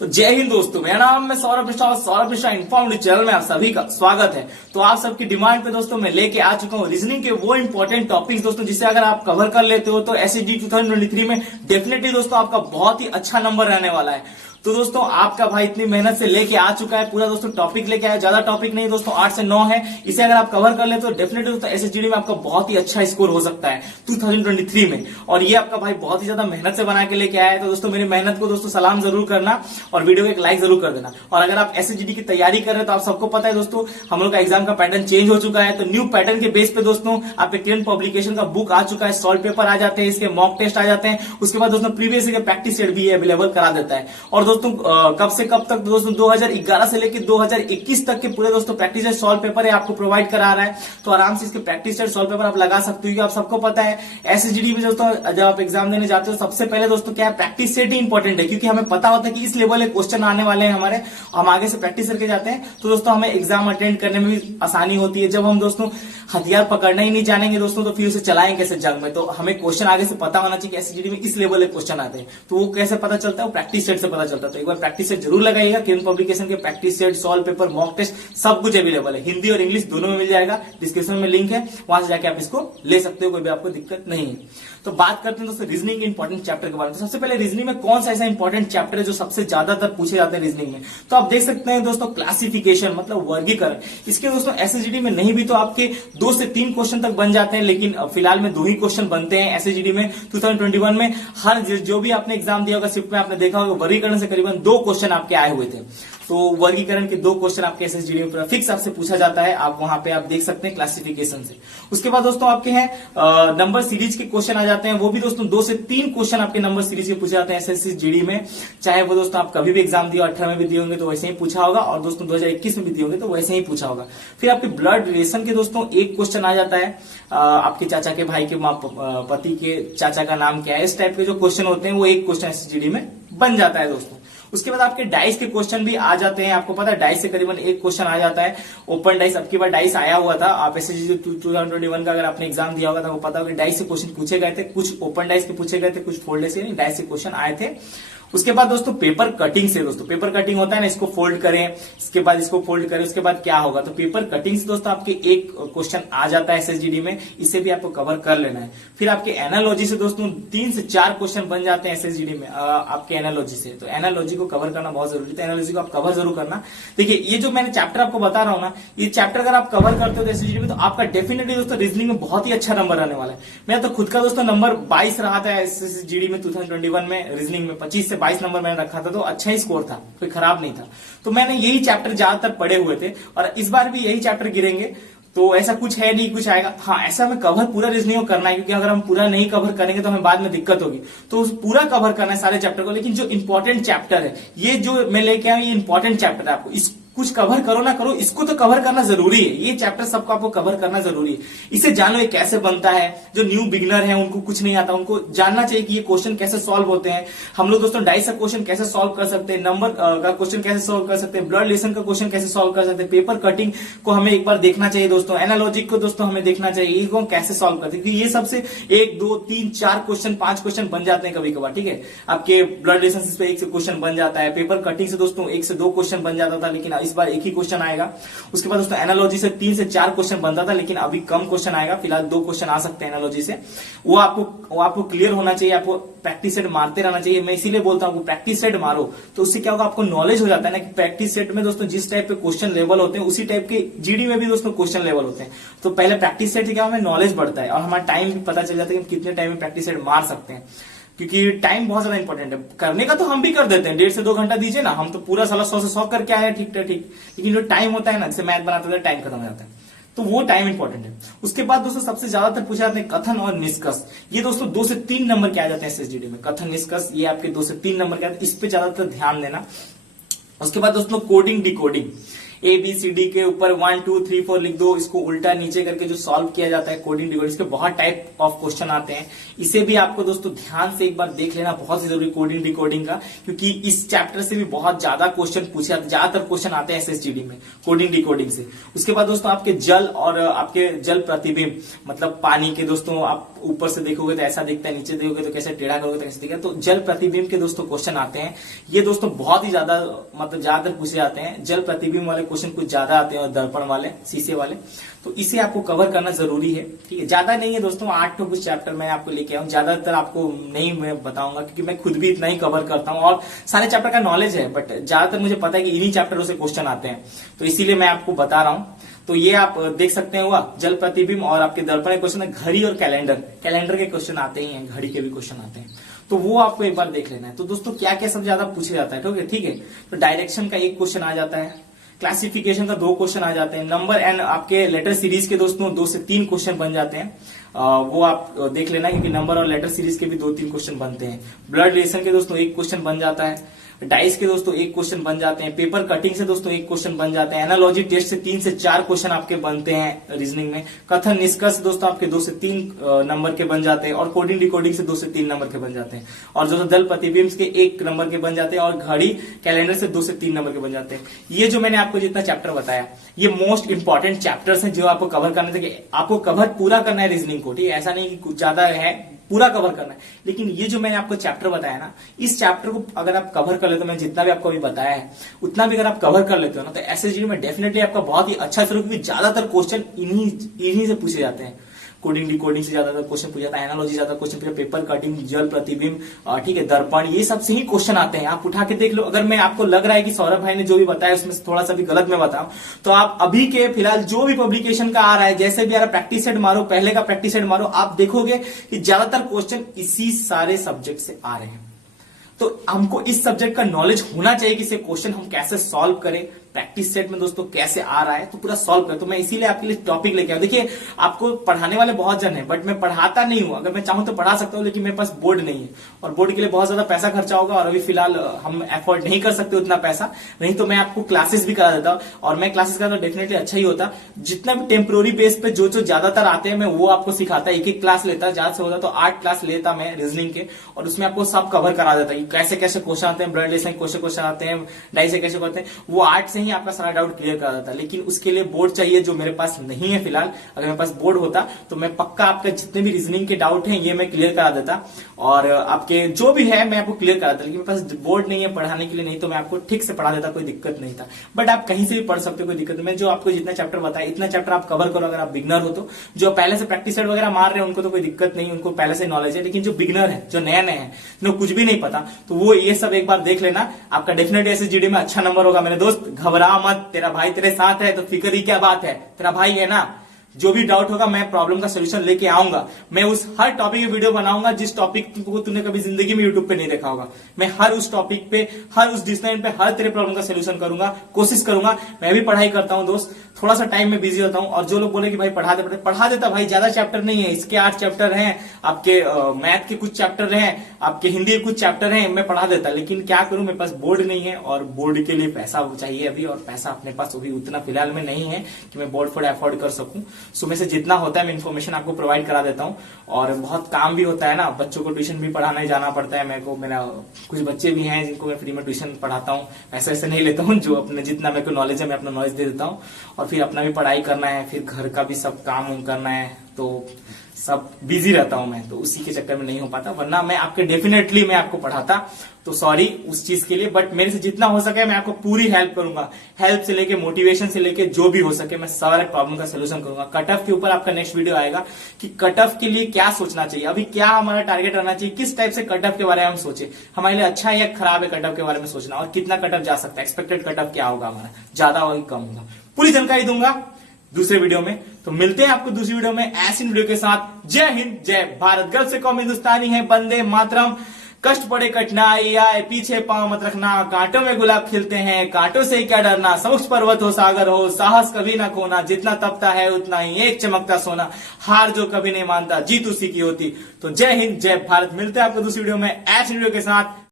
तो जय हिंद दोस्तों, मेरा नाम है सौरभ मिश्रा और सौरभ मिश्रा इन्फॉर्मेटिव चैनल में आप सभी का स्वागत है। तो आप सबकी डिमांड पे दोस्तों मैं लेके आ चुका हूँ रीजनिंग के वो इंपॉर्टेंट टॉपिक्स दोस्तों, जिसे अगर आप कवर कर लेते हो तो एसएसजी 2023 में डेफिनेटली दोस्तों आपका बहुत ही अच्छा नंबर रहने वाला है। तो दोस्तों आपका भाई इतनी मेहनत से लेके आ चुका है, पूरा दोस्तों टॉपिक लेके आया, ज्यादा टॉपिक नहीं दोस्तों, 8 से 9 है। इसे अगर आप कवर कर ले तो डेफिनेटली दोस्तों एसएसजीडी में आपका बहुत ही अच्छा स्कोर हो सकता है 2023 में। और ये आपका भाई बहुत ही ज्यादा मेहनत से बना के लेके आया है, तो दोस्तों मेरी मेहनत को दोस्तों सलाम जरूर करना और वीडियो को एक लाइक जरूर कर देना। और अगर आप एसएसजीडी की तैयारी कर रहे हैं तो आप सबको पता है दोस्तों हम लोग का एग्जाम का पैटर्न चेंज हो चुका है। तो न्यू पैटर्न के बेस पे दोस्तों आपके क्लियर पब्लिकेशन का बुक आ चुका है, सॉल्व पेपर आ जाते हैं, इसके मॉक टेस्ट आ जाते हैं, उसके बाद दोस्तों प्रीवियस ईयर प्रैक्टिस सेट भी अवेलेबल करा देता है। और दोस्तों कब से कब तक दोस्तों 2011 से लेकर 2021 तक के पूरे दोस्तों प्रैक्टिस सेट सॉल्व पेपर है आपको प्रोवाइड करा रहा है। तो आराम से इसके प्रैक्टिस सेट सॉल्व पेपर आप लगा सकते हो। आप सबको पता है एसएसजीडी में दोस्तों जब आप एग्जाम देने जाते हो सबसे पहले दोस्तों क्या है, प्रैक्टिस सेट ही इंपॉर्टेंट है, क्योंकि हमें पता होता है कि इस लेवल के क्वेश्चन आने वाले हैं हमारे, हम आगे से प्रैक्टिस करके जाते हैं तो दोस्तों हमें एग्जाम अटेंड करने में भी आसानी होती है। जब हम दोस्तों हथियार पकड़ना ही नहीं जानेंगे दोस्तों तो फिर उसे चलाएंगे कैसे जंग में। तो हमें क्वेश्चन आगे से पता होना चाहिए कि एसएसजीडी में इस लेवल के क्वेश्चन आते हैं, तो वो कैसे पता चलता है, वो प्रैक्टिस सेट से पता चलता है। तो एक बार प्रैक्टिस सेट जरूर लगाइएगा। किरण पब्लिकेशन के practice set, solve paper, mock test सब कुछ अवेलेबल है, हिंदी और इंग्लिश दोनों में मिल जाएगा। डिस्क्रिप्शन में लिंक है, वहां से जाके आप इसको ले सकते हो, कोई भी आपको दिक्कत नहीं है। तो बात करते हैं दोस्तों रीजनिंग के इंपॉर्टेंट चैप्टर के बारे में। तो सबसे पहले रीजनिंग में कौन सा ऐसा इंपॉर्टेंट चैप्टर है जो सबसे ज्यादातर पूछे जाते हैं रीजनिंग में, तो आप देख सकते हैं दोस्तों क्लासिफिकेशन मतलब वर्गीकरण। इसके दोस्तों एसएसजीडी में नहीं भी तो आपके 2 से 3 क्वेश्चन तक बन जाते हैं, लेकिन फिलहाल में 2 ही क्वेश्चन बनते हैं एसएसजीडी में 2021 में। हर जो भी आपने एग्जाम दिया होगा शिफ्ट में आपने देखा होगा वर्गीकरण से करीबन 2 क्वेश्चन आपके आए हुए थे। तो वर्गीकरण के 2 क्वेश्चन आपके एसएसजीडी में फिक्स आपसे पूछा जाता है, आप वहां पे आप देख सकते हैं क्लासिफिकेशन से। उसके बाद दोस्तों आपके हैं नंबर सीरीज के क्वेश्चन आ जाते हैं, वो भी दोस्तों 2 से 3 क्वेश्चन आपके नंबर सीरीज के पूछे जाते हैं एसएसजीडी में। चाहे वो दोस्तों आप कभी भी एग्जाम दिए, 18 में भी दिए होंगे तो वैसे ही पूछा होगा, और दोस्तों 2021 में भी दिए होंगे तो वैसे ही पूछा होगा। फिर आपके ब्लड रिलेशन के दोस्तों एक क्वेश्चन आ जाता है, आपके चाचा के भाई के पति के चाचा का नाम क्या है, इस टाइप के जो क्वेश्चन होते हैं वो एक क्वेश्चन एसएसजीडी में बन जाता है दोस्तों। उसके बाद आपके डाइस के क्वेश्चन भी आ जाते हैं, आपको पता है डाइस से करीबन एक क्वेश्चन आ जाता है। ओपन डाइस अब की बार डाइस आया हुआ था, आप एसएसजीडी 2021 का अगर आपने एग्जाम दिया होगा तो आपको पता होगा डाइस से क्वेश्चन पूछे गए थे, कुछ ओपन डाइस के पूछे गए थे, कुछ फोल्ड से डाइस से क्वेश्चन आए थे। उसके बाद दोस्तों पेपर कटिंग से, दोस्तों पेपर कटिंग होता है ना, इसको फोल्ड करें, इसके बाद इसको फोल्ड करें, उसके बाद क्या होगा, तो पेपर कटिंग से दोस्तों आपके एक क्वेश्चन आ जाता है एसएसजीडी में, इसे भी आपको कवर कर लेना है। फिर आपके एनालॉजी से दोस्तों 3 से 4 क्वेश्चन बन जाते हैं एसएसजीडी में आपके एनालॉजी से। तो एनालॉजी को कवर करना बहुत जरूरी है, एनालॉजी को आप कवर जरूर करना। देखिए ये जो मैंने चैप्टर आपको बता रहा हूं ना, ये चैप्टर अगर आप कवर करते हो एसएसजीडी में तो आपका डेफिनेटली दोस्तों रीजनिंग में बहुत ही अच्छा नंबर आने वाला है। मैं तो खुद का दोस्तों नंबर 22 रहा था एसएसजीडी में 2021 में, रीजनिंग में 25 से 22 नंबर मैंने रखा था, तो अच्छा ही स्कोर था, कोई खराब नहीं था। तो मैंने यही चैप्टर ज्यादातर पढ़े हुए थे और इस बार भी यही चैप्टर गिरेंगे, तो ऐसा कुछ है नहीं कुछ आएगा। हाँ ऐसा हमें कवर पूरा रीजनिंग को करना है, क्योंकि अगर हम पूरा नहीं कवर करेंगे तो हमें बाद में दिक्कत होगी। तो पूरा कवर करना है सारे चैप्टर को, लेकिन जो इंपॉर्टेंट चैप्टर है, ये जो मैं लेके आया ये इंपॉर्टेंट चैप्टर है, आपको इस कुछ कवर करो ना करो, इसको तो कवर करना जरूरी है। ये चैप्टर सबको आपको कवर करना जरूरी है। इसे जानो ये कैसे बनता है, जो न्यू बिगिनर है उनको कुछ नहीं आता, उनको जानना चाहिए कि ये क्वेश्चन कैसे सॉल्व होते हैं। हम लोग दोस्तों डाइस का क्वेश्चन कैसे सॉल्व कर सकते हैं, नंबर का क्वेश्चन कैसे सॉल्व कर सकते हैं, ब्लड रिलेशन का क्वेश्चन कैसे सॉल्व कर सकते हैं, पेपर कटिंग को हमें एक बार देखना चाहिए दोस्तों, एनालॉजी को दोस्तों हमें देखना चाहिए, ये कैसे सॉल्व करते हैं, क्योंकि ये सबसे 1, 2, 3, 4 क्वेश्चन 5 क्वेश्चन बन जाते हैं कभी कभार। ठीक है, आपके ब्लड रिलेशन पे 1 से क्वेश्चन बन जाता है, पेपर कटिंग से दोस्तों 1 से 2 क्वेश्चन बन जाता था, लेकिन इस बार 1 ही क्वेश्चन आएगा। उसके बाद दोस्तों एनालॉजी से 3 से 4 क्वेश्चन बनता था, लेकिन अभी कम क्वेश्चन आएगा, फिलहाल 2 क्वेश्चन आ सकते हैं एनालॉजी से। वो आपको क्लियर होना चाहिए, आपको प्रैक्टिस सेट मारते रहना चाहिए। मैं इसीलिए बोलता हूं प्रैक्टिस सेट मारो, तो उससे क्या होगा, आपको नॉलेज हो जाता है ना कि प्रैक्टिस सेट में दोस्तों जिस टाइप के क्वेश्चन लेवल होते हैं उसी टाइप के जीडी में भी दोस्तों क्वेश्चन लेवल होते हैं। तो पहले प्रैक्टिस सेट से क्या हमें नॉलेज बढ़ता है और हमारा टाइम भी पता चल जाता है कि कितने टाइम में प्रैक्टिस सेट मार सकते हैं, क्योंकि टाइम बहुत ज्यादा इंपॉर्टेंट है। करने का तो हम भी कर देते हैं, 1.5 से 2 घंटा दीजिए ना, हम तो पूरा साला 100 से 100 करके आए हैं, ठीक है ठीक, लेकिन जो टाइम होता है ना, जैसे मैथ बनाते हुए टाइम खत्म हो जाता है, तो वो टाइम इंपॉर्टेंट है। उसके बाद दोस्तों सबसे ज्यादातर पूछे जाते हैं कथन और निष्कर्ष। ये दोस्तों 2 से 3 नंबर के आ जाते हैं एसएसजीडी में, कथन निष्कर्ष ये आपके 2 से 3 नंबर के आते हैं, इस पे ज्यादातर ध्यान देना। उसके बाद दोस्तों कोडिंग डिकोडिंग, ABCD के ऊपर 1 2 3 4 लिख दो, इसको उल्टा नीचे करके जो सॉल्व किया जाता है कोडिंग डिकोडिंग, इसके बहुत टाइप ऑफ क्वेश्चन आते हैं। इसे भी आपको दोस्तों ध्यान से एक बार देख लेना बहुत ही जरूरी कोडिंग डिकोडिंग का, क्योंकि इस चैप्टर से भी बहुत ज्यादा क्वेश्चन पूछे जाते हैं, ज्यादातर क्वेश्चन आते हैं SSGD में कोडिंग डिकोडिंग से। उसके बाद दोस्तों आपके जल और आपके जल प्रतिबिंब, मतलब पानी के दोस्तों, आप ऊपर से देखोगे तो ऐसा दिखता है, नीचे देखोगे तो कैसे टेढ़ा करोगे तो कैसे दिखेगा। तो जल प्रतिबिंब के दोस्तों क्वेश्चन आते हैं, ये दोस्तों बहुत ही ज्यादा मतलब ज्यादातर पूछे जाते हैं। जल प्रतिबिंब वाले क्वेश्चन कुछ ज्यादा आते हैं और दर्पण वाले, शीशे वाले, तो इसे आपको कवर करना जरूरी है। ठीक है, ज्यादा नहीं है दोस्तों, 8 तो कुछ चैप्टर मैं आपको लेके आऊँ, ज्यादातर आपको नहीं मैं बताऊंगा क्योंकि मैं खुद भी इतना ही कवर करता हूँ और सारे चैप्टर का नॉलेज है, बट ज्यादातर मुझे पता है कि इन्हीं चैप्टरों से क्वेश्चन आते हैं, तो इसीलिए मैं आपको बता रहा हूँ। तो ये आप देख सकते हैं, हुआ जल प्रतिबिंब और आपके दर्पण के क्वेश्चन है। घड़ी और कैलेंडर के क्वेश्चन आते ही हैं, घड़ी के भी क्वेश्चन आते हैं, तो वो आपको एक बार देख लेना है। तो दोस्तों क्या क्या सब ज्यादा पूछा जाता है, ठीक है। तो डायरेक्शन का एक क्वेश्चन आ जाता है, क्लासिफिकेशन का 2 क्वेश्चन आ जाते हैं, नंबर एंड आपके लेटर सीरीज के दोस्तों 2 से 3 क्वेश्चन बन जाते हैं, वो आप देख लेना, क्योंकि नंबर और लेटर सीरीज के भी 2-3 क्वेश्चन बनते हैं। ब्लड रिलेशन के दोस्तों 1 क्वेश्चन बन जाता है, डाइस के दोस्तों 1 क्वेश्चन बन जाते हैं, पेपर कटिंग से दोस्तों 1 क्वेश्चन बन जाते हैं, एनालॉजी टेस्ट से 3 से 4 क्वेश्चन आपके बनते हैं रीजनिंग में, कथन निष्कर्ष दोस्तों आपके 2 से 3 नंबर के बन जाते हैं, और कोडिंग डिकोडिंग से 2 से 3 नंबर के बन जाते हैं, और दोस्तों दल प्रतिबिंब के 1 नंबर के बन जाते हैं, और घड़ी कैलेंडर से 2 से 3 नंबर के बन जाते हैं। ये जो मैंने आपको जितना चैप्टर बताया, ये मोस्ट इंपॉर्टेंट चैप्टर्स हैं जो आपको कवर करने थे, आपको कवर पूरा करना है रीजनिंग को, ठीक है, ऐसा नहीं कि कुछ ज्यादा है, पूरा कवर करना है। लेकिन ये जो मैंने आपको चैप्टर बताया ना, इस चैप्टर को अगर आप कवर कर लेते हो, मैंने जितना भी आपको अभी बताया है उतना भी अगर आप कवर कर लेते हो ना, तो SSGD में डेफिनेटली आपका बहुत ही अच्छा शुरू, क्योंकि ज्यादातर क्वेश्चन इन्हीं से पूछे जाते हैं। कोडिंग डिकोडिंग से ज्यादातर क्वेश्चन पूछा जाता है, एनालॉजी ज्यादा क्वेश्चन पूछा, पेपर कटिंग, जल प्रतिबिंब, ठीक है, दर्पण, ये सब से ही क्वेश्चन आते हैं। आप उठा के देख लो, अगर मैं आपको लग रहा है कि सौरभ भाई ने जो भी बताया उसमें थोड़ा सा भी गलत मैं बताऊं, तो आप अभी के फिलहाल जो भी पब्लिकेशन का आ रहा है, जैसे भी आ रहा है, प्रैक्टिस सेट मारो, पहले का प्रैक्टिस सेट मारो, आप देखोगे कि ज्यादातर क्वेश्चन इसी सारे सब्जेक्ट से आ रहे हैं। तो हमको इस सब्जेक्ट का नॉलेज होना चाहिए कि इसे क्वेश्चन हम कैसे सॉल्व करें, प्रैक्टिस सेट में दोस्तों कैसे आ रहा है, तो पूरा सॉल्व करें। तो मैं इसीलिए आपके लिए टॉपिक लेके आया। देखिए, आपको पढ़ाने वाले बहुत जन है, बट मैं पढ़ाता नहीं हूं। अगर मैं चाहूं तो पढ़ा सकता हूं, लेकिन मेरे पास बोर्ड नहीं है, और बोर्ड के लिए बहुत ज्यादा पैसा खर्चा होगा, और अभी फिलहाल हम एफोर्ड नहीं कर सकते उतना पैसा। नहीं तो मैं आपको क्लासेस भी करा देता हूं, और मैं क्लासेस कराता डेफिनेटली अच्छा ही होता। जितना भी टेम्पोररी बेस पे जो ज्यादातर आते हैं, मैं वो आपको सिखाता, एक क्लास लेता, ज्यादा से होता तो 8 क्लास लेता मैं रीजनिंग के, और उसमें आपको सब कवर करा देता कि कैसे कैसे क्वेश्चन आते हैं, ब्लड रिलेशन क्वेश्चन आते हैं, डाई से कैसे करते हैं, वो 8 से ही आपका सारा डाउट क्लियर करा देता। लेकिन उसके लिए बोर्ड चाहिए, जो मेरे पास नहीं है फिलहाल। अगर मेरे पास बोर्ड होता तो मैं पक्का आपका जितने भी रीजनिंग के डाउट हैं ये मैं क्लियर करा देता, और आपके जो भी है मैं आपको क्लियर करा देता। लेकिन मेरे पास बोर्ड नहीं है पढ़ाने के लिए, नहीं तो मैं आपको ठीक से पढ़ा देता, कोई दिक्कत नहीं था। बट आप कहीं से भी पढ़ सकते हो, कोई दिक्कत नहीं। मैं जो आपको जितना चैप्टर बताया, इतना चैप्टर आप कवर करो। अगर आप बिगनर हो तो, जो पहले से प्रैक्टिस सेट वगैरह मार रहे हैं उनको तो कोई दिक्कत नहीं, उनको पहले से नॉलेज है। लेकिन जो बिगनर है, जो नए हैं, जिनको कुछ भी नहीं पता, तो वो ये सब एक बार देख लेना, आपका डेफिनेटली SSGD में अच्छा नंबर होगा। मेरे दोस्त घबरा मत, तेरा भाई तेरे साथ है, तो फिक्र ही क्या बात है, तेरा भाई है ना। जो भी डाउट होगा मैं प्रॉब्लम का सोल्यूशन लेके आऊंगा। मैं उस हर टॉपिक की वीडियो बनाऊंगा जिस टॉपिक को तूने कभी जिंदगी में यूट्यूब पे नहीं देखा होगा। मैं हर उस टॉपिक पे, हर उस डिसिप्लिन पे, हर तेरे प्रॉब्लम का सोल्यूशन करूंगा, कोशिश करूंगा। मैं भी पढ़ाई करता हूं दोस्त, थोड़ा सा टाइम में बिजी होता हूं, और जो लोग बोले कि भाई पढ़ा देता भाई, ज्यादा चैप्टर नहीं है, इसके 8 चैप्टर हैं, आपके मैथ के कुछ चैप्टर हैं, आपके हिंदी के कुछ चैप्टर हैं, मैं पढ़ा देता। लेकिन क्या करूं, मेरे पास बोर्ड नहीं है, और बोर्ड के लिए पैसा चाहिए अभी, और पैसा अपने पास अभी उतना फिलहाल में नहीं है कि मैं बोर्ड फॉर अफोर्ड कर सकूं। सो में से जितना होता है मैं इन्फॉर्मेशन आपको प्रोवाइड करा देता हूं। और बहुत काम भी होता है ना, बच्चों को ट्यूशन भी पढ़ाने जाना पड़ता है मेरे को। मेरा कुछ बच्चे भी हैं जिनको मैं फ्री में ट्यूशन पढ़ाता हूँ, ऐसे नहीं लेता हूँ, जो अपने जितना मेरे को नॉलेज है मैं अपना नॉलेज दे देता हूँ। और फिर अपना भी पढ़ाई करना है, फिर घर का भी सब काम करना है, तो सब बिजी रहता हूं मैं, तो उसी के चक्कर में नहीं हो पाता। वरना मैं आपके डेफिनेटली मैं आपको पढ़ाता, तो सॉरी उस चीज के लिए। बट मेरे से जितना हो सके मैं आपको पूरी हेल्प करूंगा, हेल्प से लेके मोटिवेशन से लेके जो भी हो सके मैं सारे प्रॉब्लम का सोल्यूशन करूंगा। कट ऑफ के ऊपर आपका नेक्स्ट वीडियो आएगा कि कट ऑफ के लिए क्या सोचना चाहिए, अभी क्या हमारा टारगेट रहना चाहिए, किस टाइप से कट ऑफ के बारे में हम सोचे, हमारे लिए अच्छा है या खराब है कट ऑफ के बारे में सोचना, और कितना कट ऑफ जा सकता है, एक्सपेक्टेड कट ऑफ क्या होगा हमारा, ज्यादा होगा कम होगा, पूरी जानकारी दूंगा दूसरे वीडियो में। तो मिलते हैं आपको दूसरी वीडियो में ऐसी वीडियो के साथ। जय हिंद, जय भारत। गर्व से कौम हिंदुस्तानी है, वंदे मातरम। कष्ट पड़े कठिनाई आए, पीछे पांव मत रखना, कांटों में गुलाब खिलते हैं, कांटों से क्या डरना, समुद्र पर्वत हो सागर हो, साहस कभी ना खोना, जितना तपता है उतना ही एक चमकता सोना, हार जो कभी नहीं मानता जीत उसी की होती। तो जय हिंद, जय भारत। मिलते हैं आपको दूसरी वीडियो में ऐसी वीडियो के साथ।